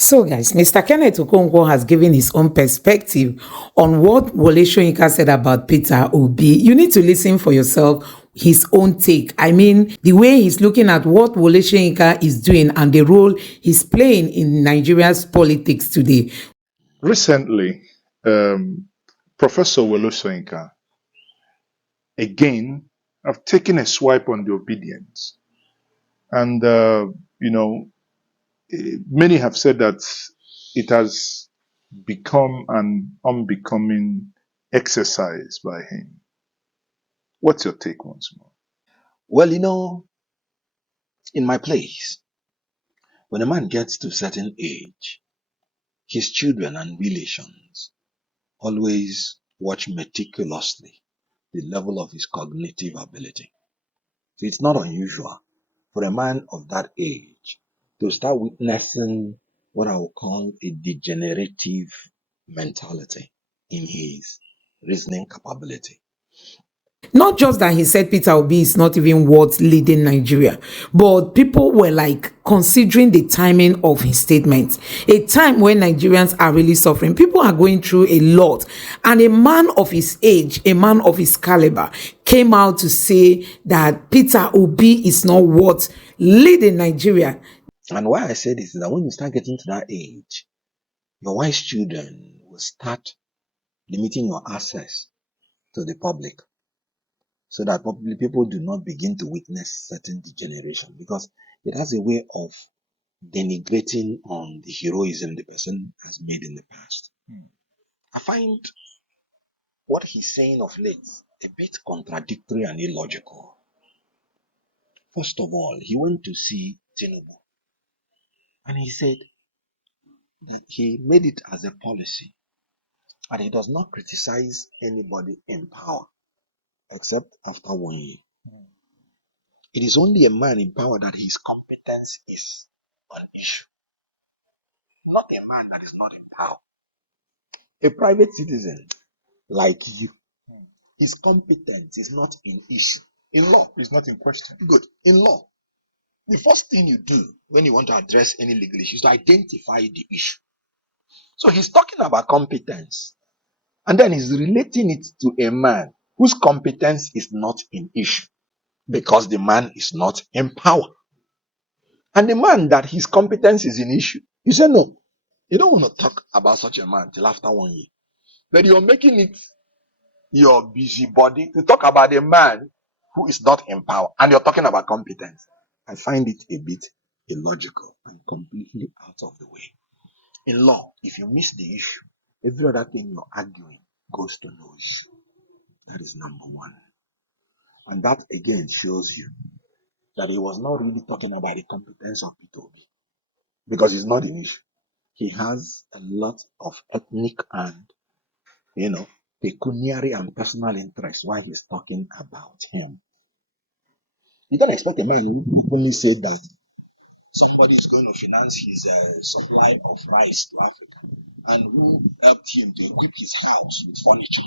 So, guys, Mr. Kenneth Okonkwo has given his own perspective on what Wole Soyinka said about Peter Obi. You need to listen for yourself, his own take. I mean, the way he's looking at what Wole Soyinka is doing and the role he's playing in Nigeria's politics today. Recently, Professor Wole Soyinka, again, have taken a swipe on the obedience. And, many have said that it has become an unbecoming exercise by him. What's your take once more? Well, in my place, when a man gets to a certain age, his children and relations always watch meticulously the level of his cognitive ability. So it's not unusual for a man of that age to start witnessing what I would call a degenerative mentality in his reasoning capability. Not just that he said Peter Obi is not even worth leading Nigeria, but people were like considering the timing of his statements. A time when Nigerians are really suffering. People are going through a lot. And a man of his age, a man of his caliber, came out to say that Peter Obi is not worth leading Nigeria. And why I say this is that when you start getting to that age, your wise children will start limiting your access to the public, so that probably people do not begin to witness certain degeneration, because it has a way of denigrating on the heroism the person has made in the past. I find what he's saying of late a bit contradictory and illogical. First of all, he went to see Tinubu and he said that he made it as a policy and he does not criticize anybody in power except after 1 year. It is only a man in power that his competence is an issue, not a man that is not in power. A private citizen like you, his competence is not in issue. In law, It's not in question. good. In law, the first thing you do when you want to address any legal issue is to identify the issue. So he's talking about competence, and then he's relating it to a man whose competence is not in issue, because the man is not in power. And the man that his competence is in issue, you say no, you don't want to talk about such a man till after 1 year. But you're making it your busybody to talk about a man who is not in power, and you're talking about competence. I find it a bit illogical and completely out of the way. In law, if you miss the issue, every other thing you're arguing goes to no issue. That is number one. And that again shows you that he was not really talking about the competence of Peter Obi, because it's not an issue. He has a lot of ethnic and, pecuniary and personal interest while he's talking about him. You don't expect a man who openly said that somebody is going to finance his supply of rice to Africa and who helped him to equip his house with furniture.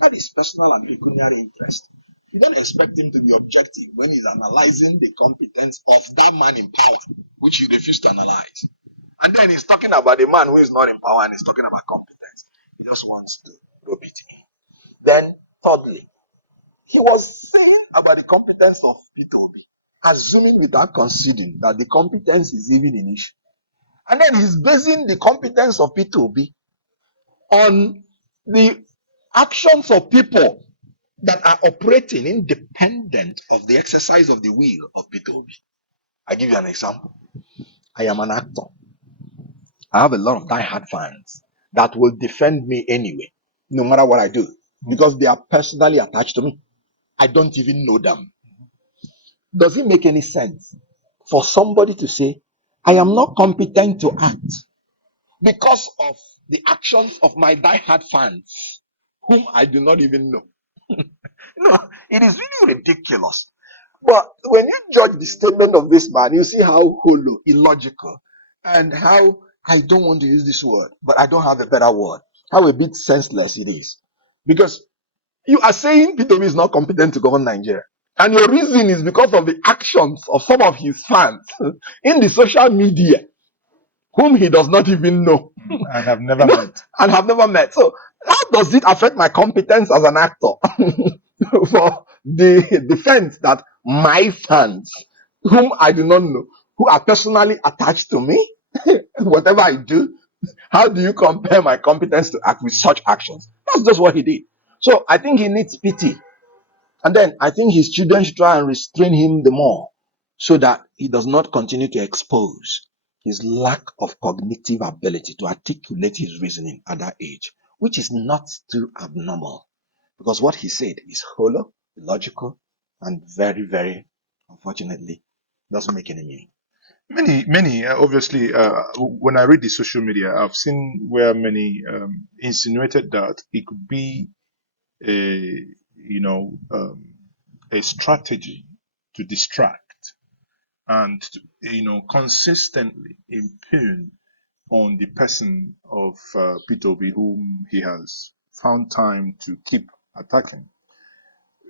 That is personal and pecuniary interest. You don't expect him to be objective when he's analyzing the competence of that man in power, which he refused to analyze. And then he's talking about the man who is not in power and he's talking about competence. He just wants to rub it in. Then, thirdly, he was saying about the competence of Peter Obi, assuming without considering that the competence is even an issue. And then he's basing the competence of Peter Obi on the actions of people that are operating independent of the exercise of the will of Peter Obi. I give you an example. I am an actor. I have a lot of die-hard fans that will defend me anyway, no matter what I do, because they are personally attached to me. I don't even know them. Does it make any sense for somebody to say, I am not competent to act because of the actions of my die-hard fans, whom I do not even know? No, it is really ridiculous. But when you judge the statement of this man, you see how hollow, illogical, and how, I don't want to use this word, but I don't have a better word, how a bit senseless it is. Because you are saying Peter Obi is not competent to govern Nigeria. And your reason is because of the actions of some of his fans in the social media. whom he does not even know I have never met. and have never met. So how does it affect my competence as an actor for the defense that my fans, whom I do not know, who are personally attached to me, whatever I do, how do you compare my competence to act with such actions? That's just what he did. So I think he needs pity. And then I think his children should try and restrain him the more so that he does not continue to expose his lack of cognitive ability to articulate his reasoning at that age, which is not too abnormal because what he said is hollow, illogical, and very, very, unfortunately, doesn't make any meaning. Many, obviously, when I read the social media, I've seen where many insinuated that it could be a, you know, a strategy to distract and, consistently impugn on the person of Peter Obi, whom he has found time to keep attacking.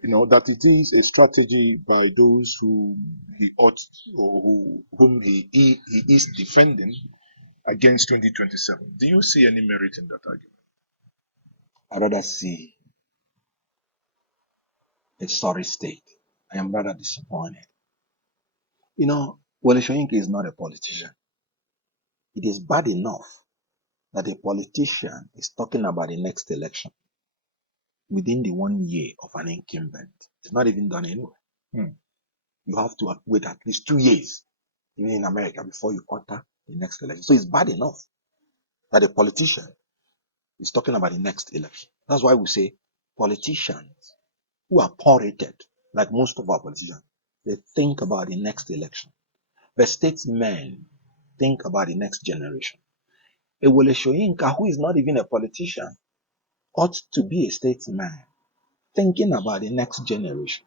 That it is a strategy by those who he ought or whom he is defending against 2027. Do you see any merit in that argument? I'd rather see a sorry state. I am rather disappointed. Wole Soyinka is not a politician. It is bad enough that a politician is talking about the next election within the 1 year of an incumbent. It's not even done anyway. You have to wait at least 2 years, even in America, before you enter the next election. So it's bad enough that a politician is talking about the next election. That's why we say politicians who are poor-rated, like most of our politicians, they think about the next election. But statesmen think about the next generation. A Wole Soyinka, who is not even a politician, ought to be a statesman thinking about the next generation.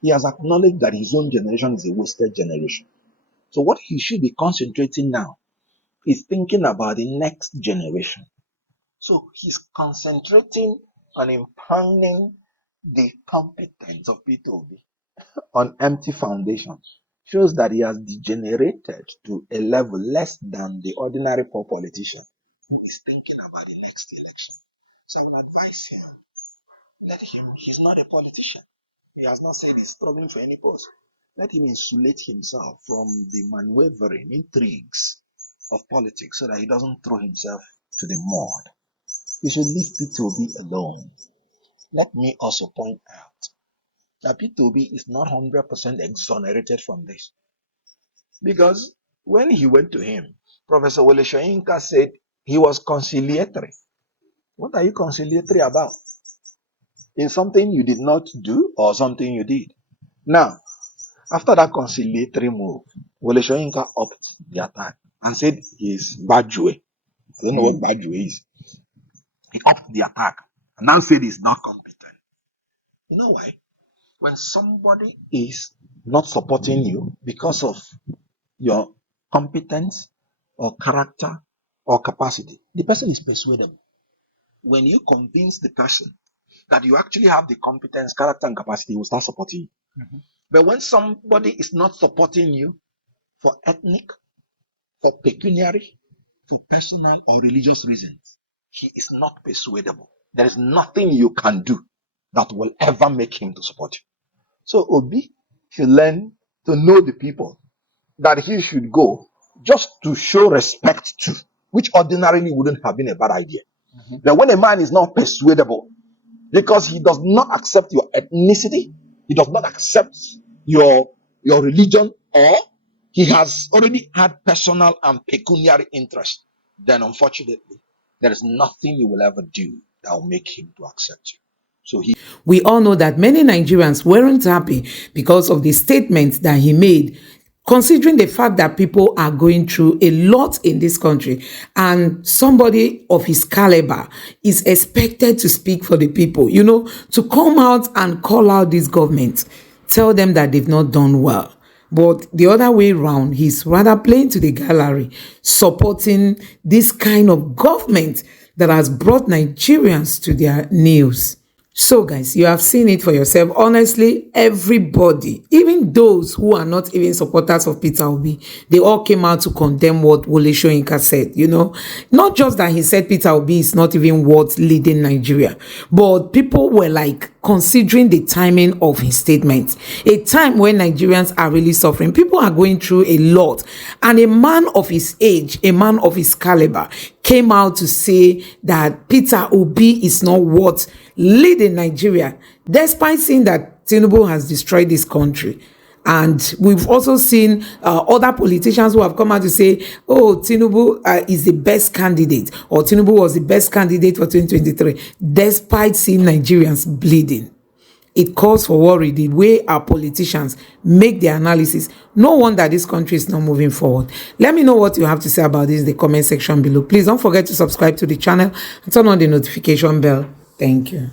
He has acknowledged that his own generation is a wasted generation. So what he should be concentrating now is thinking about the next generation. So he's concentrating on impugning the competence of Peter Obi on empty foundations. Shows that he has degenerated to a level less than the ordinary poor politician who is thinking about the next election. So I would advise him, he's not a politician. He has not said he's struggling for any post. Let him insulate himself from the unwavering intrigues of politics so that he doesn't throw himself to the mud. He should leave Peter Obi alone. Let me also point out that Peter Obi is not 100% exonerated from this. Because when he went to him, Professor Wole Soyinka said he was conciliatory. What are you conciliatory about? In something you did not do or something you did? Now, after that conciliatory move, Wole Soyinka upped the attack and said he's Bajwe. I don't know what Bajwe is. He upped the attack and now said he's not competent. You know why? When somebody is not supporting you because of your competence or character or capacity, the person is persuadable. When you convince the person that you actually have the competence, character, and capacity, he will start supporting you. But when somebody is not supporting you for ethnic, for pecuniary, for personal or religious reasons, he is not persuadable. There is nothing you can do that will ever make him to support you. So Obi should learn to know the people that he should go just to show respect to, which ordinarily wouldn't have been a bad idea. But when a man is not persuadable, because he does not accept your ethnicity, he does not accept your religion, or he has already had personal and pecuniary interest, then unfortunately, there is nothing you will ever do that will make him to accept you. So we all know that many Nigerians weren't happy because of the statements that he made, considering the fact that people are going through a lot in this country and somebody of his caliber is expected to speak for the people, to come out and call out this government, tell them that they've not done well. But the other way around, he's rather playing to the gallery, supporting this kind of government that has brought Nigerians to their knees. So guys, you have seen it for yourself. Honestly, everybody, even those who are not even supporters of Peter Obi, they all came out to condemn what Wole Soyinka said, you know. Not just that he said Peter Obi is not even worth leading Nigeria, but people were like considering the timing of his statements. A time when Nigerians are really suffering. People are going through a lot. And a man of his age, a man of his caliber, came out to say that Peter Obi is not worth leading Nigeria, despite seeing that Tinubu has destroyed this country. And we've also seen other politicians who have come out to say, oh, Tinubu is the best candidate, or Tinubu was the best candidate for 2023, despite seeing Nigerians bleeding. It calls for worry the way our politicians make their analysis. No wonder this country is not moving forward. Let me know what you have to say about this in the comment section below. Please don't forget to subscribe to the channel and turn on the notification bell. Thank you.